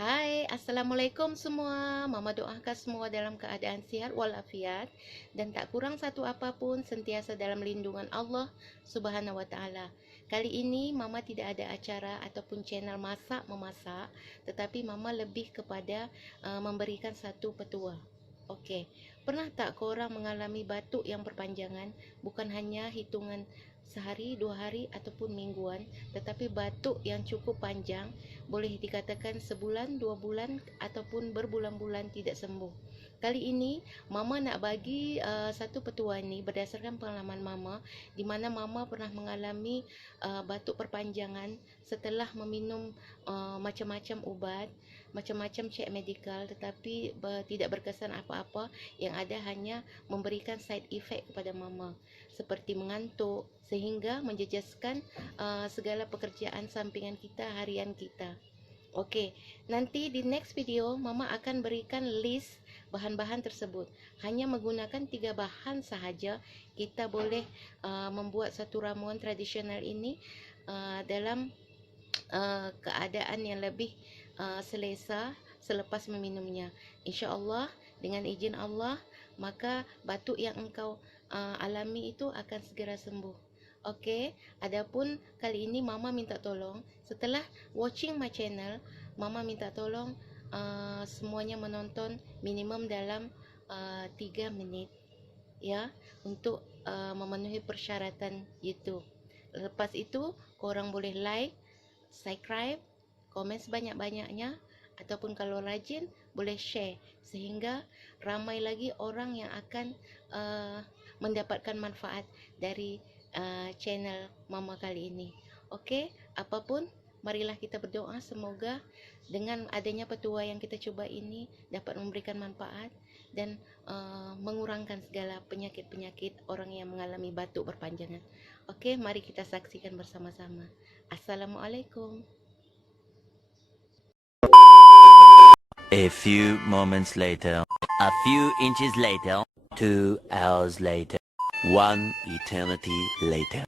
Hai, Assalamualaikum semua. Mama doakan semua dalam keadaan sihat walafiat dan tak kurang satu apapun, sentiasa dalam lindungan Allah Subhanahu wa taala. Kali ini Mama tidak ada acara ataupun channel masak memasak, tetapi Mama lebih kepada memberikan satu petua. Okey, pernah tak korang mengalami batuk yang berpanjangan, bukan hanya hitungan sehari, 2 hari ataupun mingguan, tetapi batuk yang cukup panjang, boleh dikatakan sebulan, 2 bulan ataupun berbulan-bulan tidak sembuh. Kali ini Mama nak bagi satu petua ni berdasarkan pengalaman Mama, di mana Mama pernah mengalami batuk perpanjangan setelah meminum macam-macam ubat, macam-macam cek medikal, tetapi tidak berkesan apa-apa. Yang ada hanya memberikan side effect kepada Mama, seperti mengantuk sehingga menjejaskan segala pekerjaan sampingan kita, harian kita. Okey, nanti di next video Mama akan berikan list bahan-bahan tersebut. Hanya menggunakan 3 bahan sahaja kita boleh membuat satu ramuan tradisional ini dalam keadaan yang lebih selesa selepas meminumnya. Insya-Allah, dengan izin Allah, maka batuk yang engkau alami itu akan segera sembuh. Okey, adapun kali ini Mama minta tolong, setelah watching my channel, Mama minta tolong semuanya menonton minimum dalam 3 minit ya, untuk memenuhi persyaratan YouTube. Lepas itu korang boleh like, subscribe, komen sebanyak-banyaknya, ataupun kalau rajin boleh share sehingga ramai lagi orang yang akan mendapatkan manfaat dari channel Mama kali ini. Okey, apapun, marilah kita berdoa semoga dengan adanya petua yang kita cuba ini dapat memberikan manfaat dan mengurangkan segala penyakit-penyakit orang yang mengalami batuk berpanjangan. Okey, mari kita saksikan bersama-sama. Assalamualaikum. A few moments later, a few inches later, 2 hours later, one eternity later.